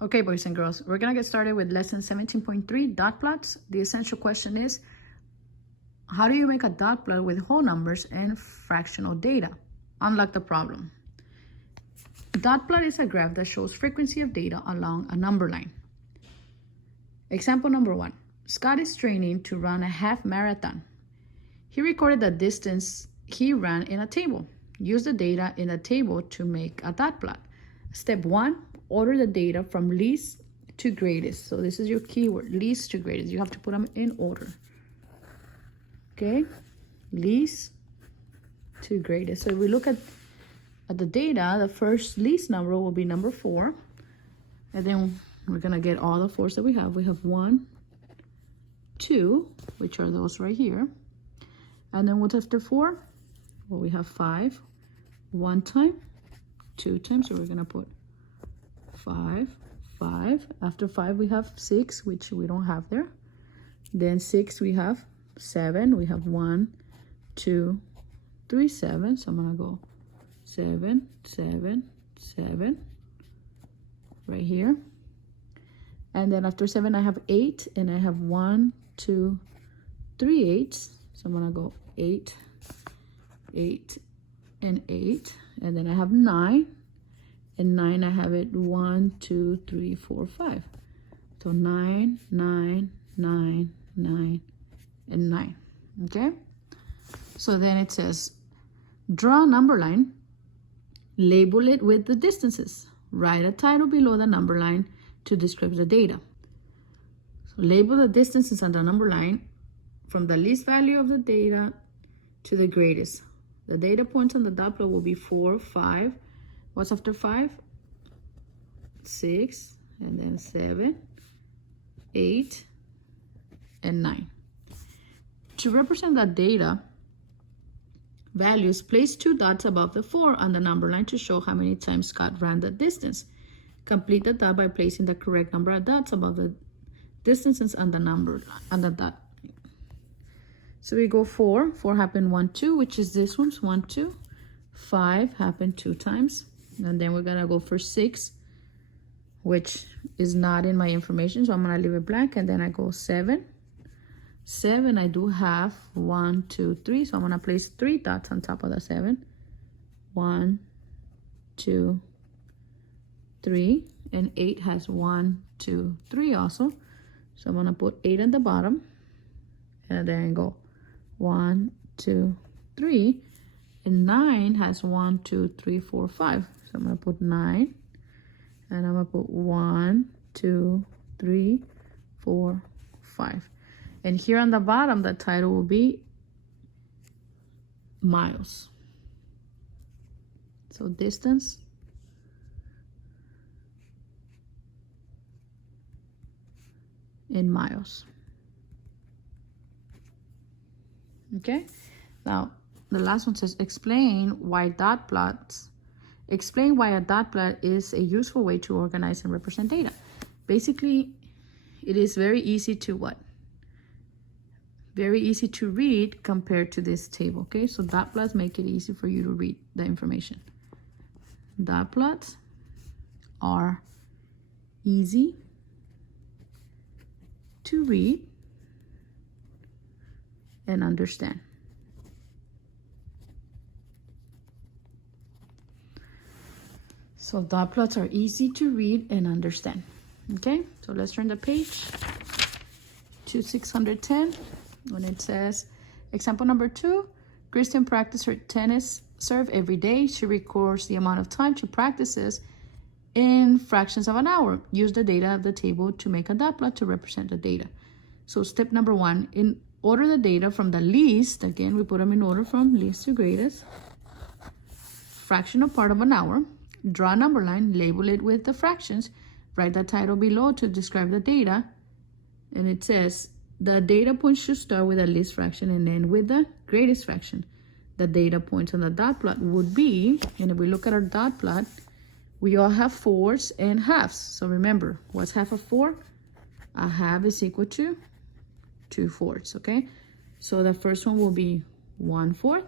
Okay, boys and girls, we're gonna get started with lesson 17.3, dot plots. The essential question is, how do you make a dot plot with whole numbers and fractional data? Unlock the problem. Dot plot is a graph that shows frequency of data along a number line. Example number 1. Scott is training to run a half marathon. He recorded the distance he ran in a table. Use the data in the table to make a dot plot. Step 1, order the data from least to greatest. So this is your keyword, least to greatest. You have to put them in order. Okay, least to greatest. So if we look at the data, the first least number will be number 4. And then we're gonna get all the 4s that we have. We have 1, 2, which are those right here. And then what's after 4? Well, we have 5, 1 time, 2 times. So we're gonna put 5, 5. After 5, we have 6, which we don't have there. Then 6, we have 7. We have 1, 2, 3, 7. So I'm gonna go 7, 7, 7 right here. And then after 7, I have 8, and I have 1, 2, 3 8s. So I'm gonna go 8, 8, and 8. And then I have 9. And 9, I have it 1, 2, 3, 4, 5. So 9, 9, 9, 9, and 9. Okay? So then it says, draw a number line, label it with the distances. Write a title below the number line to describe the data. So label the distances on the number line from the least value of the data to the greatest. The data points on the dot plot will be 4, 5. What's after 5? 6, and then 7, 8, and 9. To represent that data values, place 2 dots above the 4 on the number line to show how many times Scott ran the distance. Complete the dot by placing the correct number of dots above the distances on the number on the dot. So we go 4. 4 happened 1, 2, which is this one's 1, 2. 5 happened 2 times. And then we're gonna go for 6, which is not in my information, so I'm gonna leave it blank. And then I go 7. 7, I do have 1, 2, 3, so I'm gonna place 3 dots on top of the 7. 1, 2, 3, and 8 has 1, 2, 3 also. So I'm gonna put 8 at the bottom, and then go 1, 2, 3, and 9 has 1, 2, 3, 4, 5. So I'm gonna put 9, and I'm gonna put 1, 2, 3, 4, 5. And here on the bottom, the title will be miles. So distance in miles. Okay, now the last one says explain why a dot plot is a useful way to organize and represent data. Basically, it is very easy to what? Very easy to read compared to this table, okay? So dot plots make it easy for you to read the information. Dot plots are easy to read and understand. So dot plots are easy to read and understand. Okay, so let's turn the page to 610 when it says, example number 2, Kristen practices her tennis serve every day. She records the amount of time she practices in fractions of an hour. Use the data of the table to make a dot plot to represent the data. So step number 1, in order the data from the least, again, we put them in order from least to greatest, fractional part of an hour. Draw a number line, label it with the fractions, write the title below to describe the data, and it says the data points should start with the least fraction and end with the greatest fraction. The data points on the dot plot would be, and if we look at our dot plot, we all have 4s and halves. So remember, what's half of 4? A half is equal to 2 fourths, okay? So the first one will be 1/4.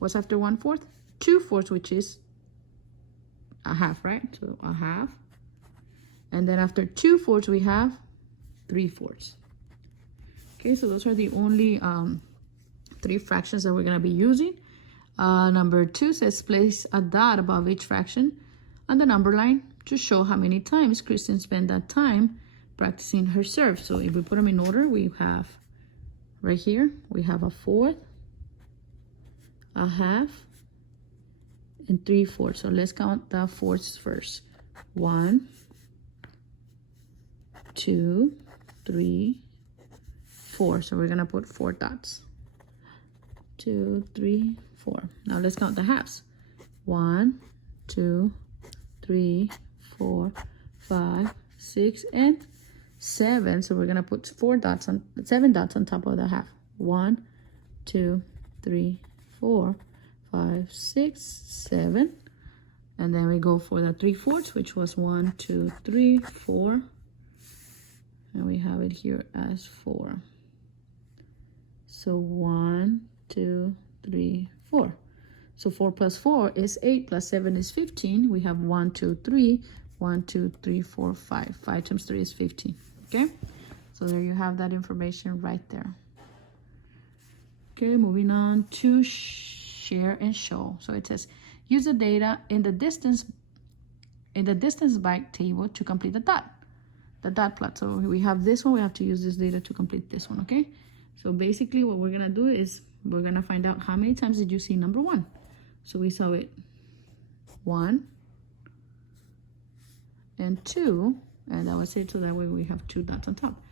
What's after 1/4? 2 fourths, which is a half, right? So a half And then after 2/4, we have 3/4. Okay, so those are the only three fractions that we're going to be using. Number 2 says place a dot above each fraction on the number line to show how many times Kristen spent that time practicing her serve. So if we put them in order, we have right here, we have a 1/4, a 1/2, and 3/4. So let's count the fourths first. 1, 2, 3, 4. So we're gonna put 4 dots. 2, 3, 4. Now let's count the halves. 1, 2, 3, 4, 5, 6, and 7. So we're gonna put 7 dots on top of the half. 1, 2, 3, 4, 5, 6, 7. And then we go for the 3/4, which was 1, 2, 3, 4. And we have it here as 4. So 1, 2, 3, 4. So 4 plus 4 is 8, plus 7 is 15. We have 1, 2, 3. 1, 2, 3, 4, 5. 5 times 3 is 15. Okay? So there you have that information right there. Okay, moving on to share and show. So it says, use the data in the distance bike table to complete the dot plot. So we have this one, we have to use this data to complete this one, okay? So basically what we're gonna do is we're gonna find out how many times did you see number 1. So we saw it 1 and 2, and that was it, so that way we have 2 dots on top.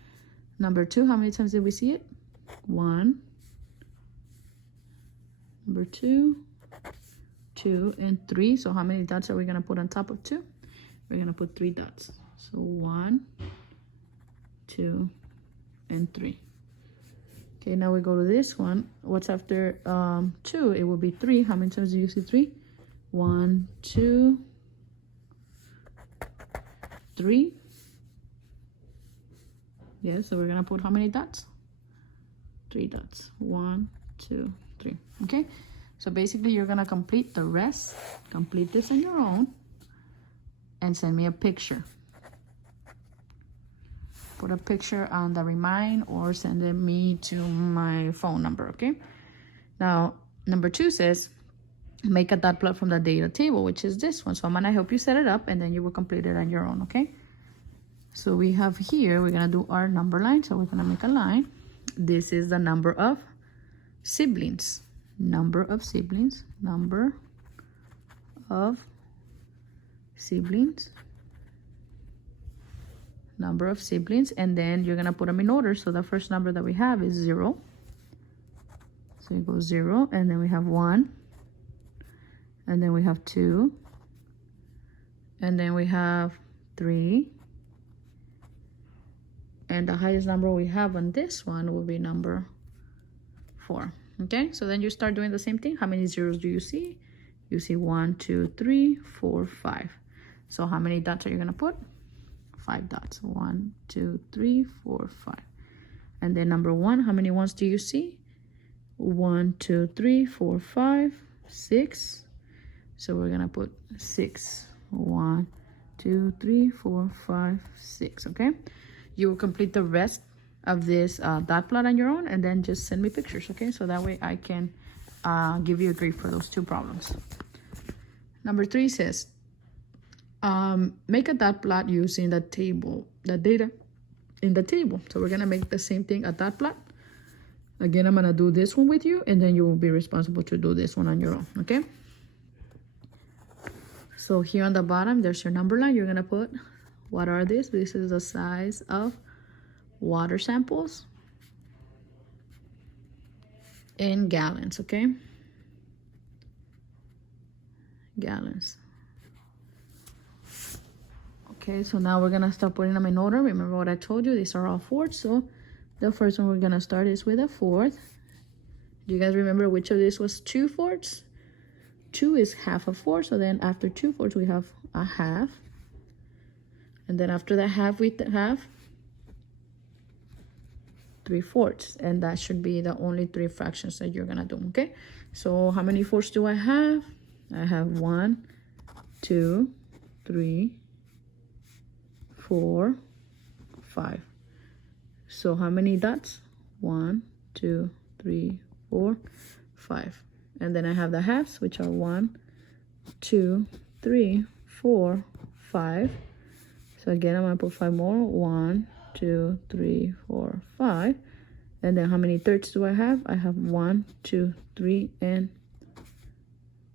Number 2, how many times did we see it? 1, number 2, 2, and 3. So how many dots are we gonna put on top of 2? We're gonna put 3 dots. So 1, 2, and 3. Okay, now we go to this one. What's after 2? It will be 3. How many times do you see 3? 1, 2, 3. Yeah, so we're gonna put how many dots? 3 dots. 1, 2, 3. Okay, so basically you're gonna complete the rest, complete this on your own, and send me a picture. Put a picture on the remind or send it me to my phone number, okay? Now, number 2 says, make a dot plot from the data table, which is this one. So I'm gonna help you set it up and then you will complete it on your own, okay? So we have here, we're gonna do our number line. So we're gonna make a line. This is the number of siblings. Number of siblings. Number of siblings. Number of siblings, and then you're gonna put them in order. So the first number that we have is 0. So it goes 0, and then we have 1, and then we have 2, and then we have 3, and the highest number we have on this one will be number 4. Okay, so then you start doing the same thing. How many zeros do you see? You see 1, 2, 3, 4, 5. So how many dots are you gonna put? 5 dots. 1, 2, 3, 4, 5. And then number 1, how many ones do you see? 1, 2, 3, 4, 5, 6. So we're gonna put 6. 1, 2, 3, 4, 5, 6. Okay, you will complete the rest of this dot plot on your own, and then just send me pictures. Okay, so that way I can give you a grade for those 2 problems. Number 3 says, make a dot plot using the data in the table. So we're gonna make the same thing, a dot plot. Again, I'm gonna do this one with you, and then you will be responsible to do this one on your own, okay? So here on the bottom, there's your number line. You're gonna put, what are these? This is the size of water samples in gallons, okay? Gallons. Okay, so now we're gonna start putting them in order. Remember what I told you, these are all 4s. So the first one we're gonna start is with a 4th. Do you guys remember which of this was 2/4? 2 is half of 4, so then after 2/4 we have a half. And then after the half we have 3/4, and that should be the only 3 fractions that you're gonna do, okay? So how many 4s do I have? I have 1, 2, 3, 4, 5. So how many dots? 1, 2, 3, 4, 5. And then I have the halves, which are 1, 2, 3, 4, 5. So again, I'm gonna put 5 more. 1, 2, 3, 4, 5. And then how many thirds do I have? I have 1, 2, 3, and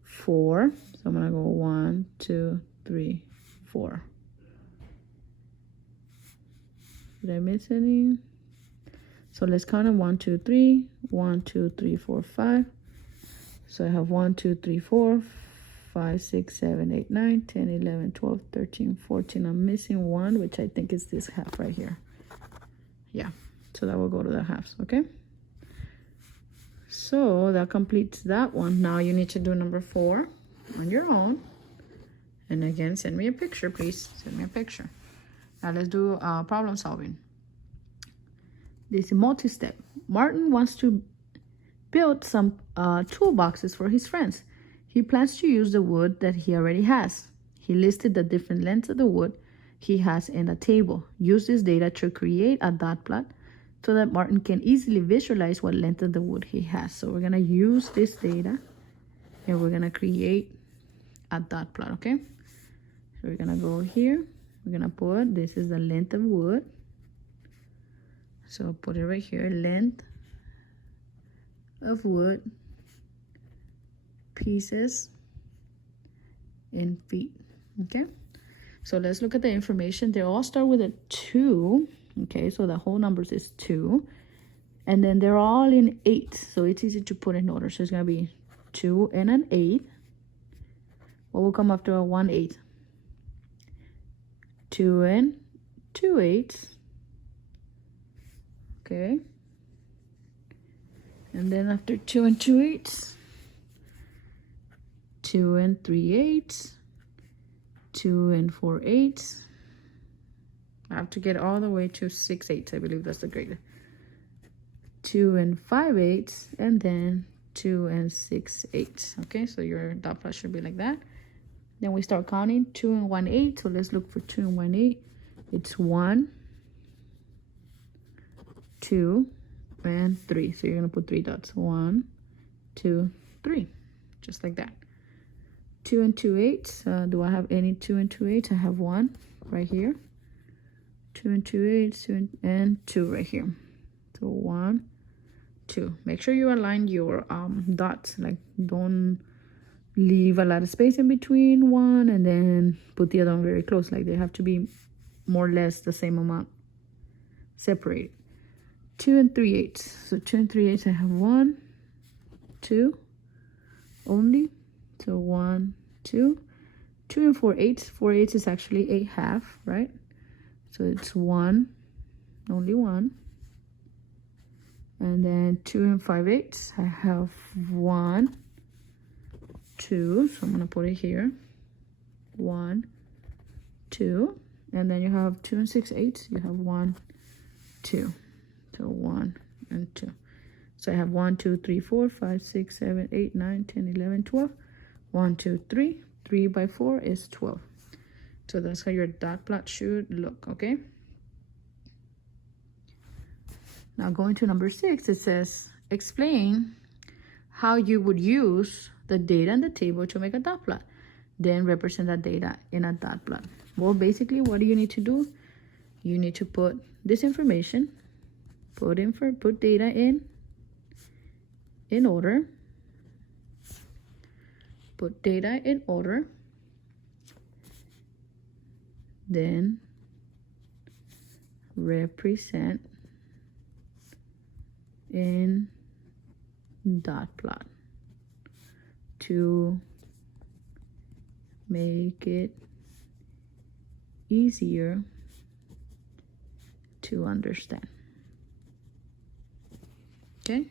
4. So I'm gonna go 1, 2, 3, 4. Did I miss any? So let's count them. 1, 2, 3. 1, 2, 3, 4, 5. So I have 1, 2, 3, 4, 5, 6, 7, 8, 9, 10, 11, 12, 13, 14. I'm missing 1, which I think is this half right here. Yeah, so that will go to the halves, okay? So that completes that one. Now you need to do number 4 on your own. And again, send me a picture, please. Send me a picture. Now let's do problem solving. This is multi-step. Martin wants to build some toolboxes for his friends. He plans to use the wood that he already has. He listed the different lengths of the wood he has in a table. Use this data to create a dot plot so that Martin can easily visualize what length of the wood he has. So we're gonna use this data and we're gonna create a dot plot, okay? So we're gonna go here. We're gonna put, this is the length of wood. So put it right here, length of wood, pieces in feet, okay? So let's look at the information. They all start with a 2, okay? So the whole numbers is 2. And then they're all in 8, so it's easy to put in order. So it's gonna be 2 and an 8. What will come after a 1 8? 2 and 2 8s. Okay. And then after 2 and 2 8s, 2 and 3 8s, 2 and 4 8s. I have to get all the way to 6 8s. I believe that's the greater. 2 and 5 8s, and then 2 and 6 8s. Okay, so your dot plot should be like that. Then we start counting 2 and 1 8. So let's look for 2 and 1 8. It's 1, 2, and 3. So you're gonna put 3 dots. 1, 2, 3, just like that. 2 and 2 8s. Do I have any 2 and 2 8s? I have 1 right here. 2 and 2 8s, 2 and 2 right here. So 1, 2. Make sure you align your dots. Like, don't leave a lot of space in between one and then put the other one very close. Like, they have to be more or less the same amount separated. 2 and 3 8s. So 2 and 3 8s, I have 1, 2 only. So 1, 2. 2 and 4 8s. 4 8s is actually a half, right? So it's 1, only 1. And then 2 and 5 8s, I have 1, 2. So I'm gonna put it here. 1, 2. And then you have 2 and 6 8s. You have 1, 2. So 1 and 2. So I have 1, 2, 3, 4, 5, 6, 7, 8, 9, 10, 11, 12. 1, 2, 3. 3 by 4 is 12. So that's how your dot plot should look, okay? Now going to number 6, it says, explain how you would use the data in the table to make a dot plot. Then represent that data in a dot plot. Well, basically, what do you need to do? You need to put this information, put data in order. Put data in order. Then represent in dot plot to make it easier to understand. Okay,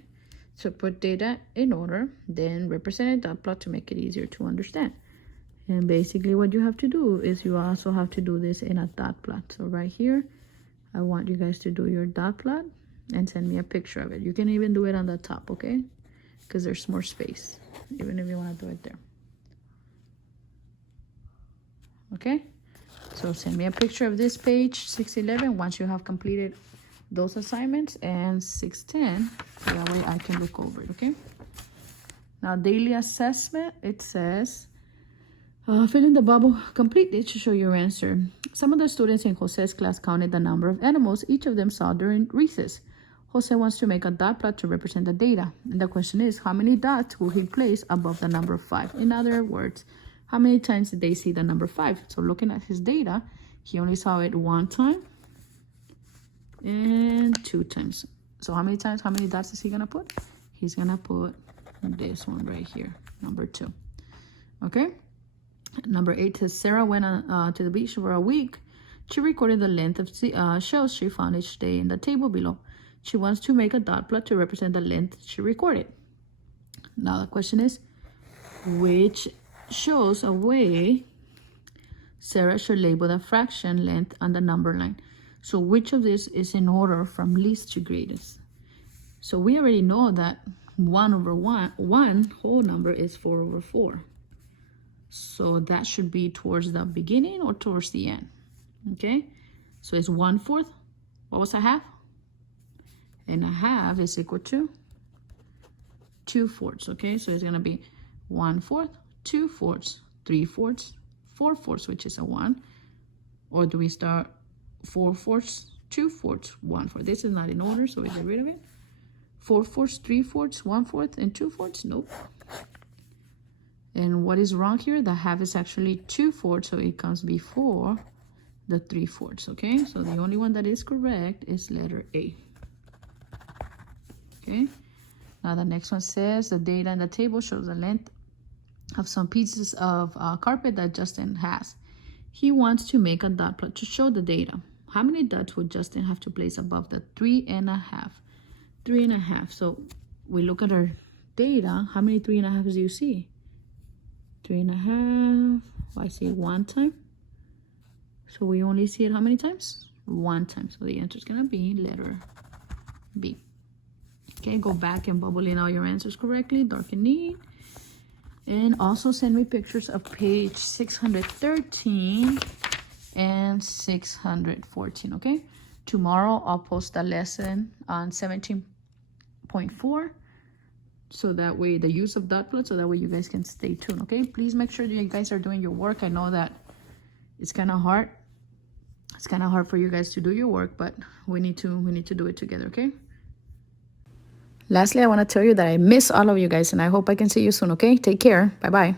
so put data in order, then represent a dot plot to make it easier to understand. And basically what you have to do is you also have to do this in a dot plot. So right here, I want you guys to do your dot plot and send me a picture of it. You can even do it on the top, okay? Because there's more space, even if you want to do it there. Okay? So send me a picture of this page 611 once you have completed those assignments, and 610, so that way I can look over it, okay? Now, daily assessment, it says, fill in the bubble completely to show your answer. Some of the students in Jose's class counted the number of animals each of them saw during recess. Jose wants to make a dot plot to represent the data. And the question is, how many dots will he place above the number 5? In other words, how many times did they see the number 5? So looking at his data, he only saw it 1 time and 2 times. So how many times, how many dots is he gonna put? He's gonna put this one right here, number 2. Okay. Number 8 says Sarah went to the beach for a week. She recorded the length of shells she found each day in the table below. She wants to make a dot plot to represent the length she recorded. Now the question is, which shows a way Sarah should label the fraction length on the number line? So which of this is in order from least to greatest? So we already know that 1 over 1 whole number is 4 over 4. So that should be towards the beginning or towards the end. Okay, so it's 1/4. What was a half? And a half is equal to 2/4. Okay, so it's gonna be 1/4, 2/4, 3/4, 4/4, which is a 1. Or do we start 4/4, 2/4, 1/4? This is not in order, so we get rid of it. 4/4, 3/4, 1/4, and 2/4. Nope. And what is wrong here? The half is actually 2/4, so it comes before the 3/4. Okay, so the only one that is correct is letter A. Okay, now the next one says the data in the table shows the length of some pieces of carpet that Justin has. He wants to make a dot plot to show the data. How many dots would Justin have to place above the 3.5? 3.5. So we look at our data. How many 3.5s do you see? 3.5. I see 1 time. So we only see it how many times? 1 time. So the answer is going to be letter B. Okay, go back and bubble in all your answers correctly, dark and neat. And also send me pictures of page 613 and 614, okay? Tomorrow I'll post a lesson on 17.4, so that way the use of dot plots, so that way you guys can stay tuned, okay? Please make sure that you guys are doing your work. I know that it's kind of hard. It's kind of hard for you guys to do your work, but we need to do it together, okay? Lastly, I want to tell you that I miss all of you guys, and I hope I can see you soon, okay? Take care. Bye-bye.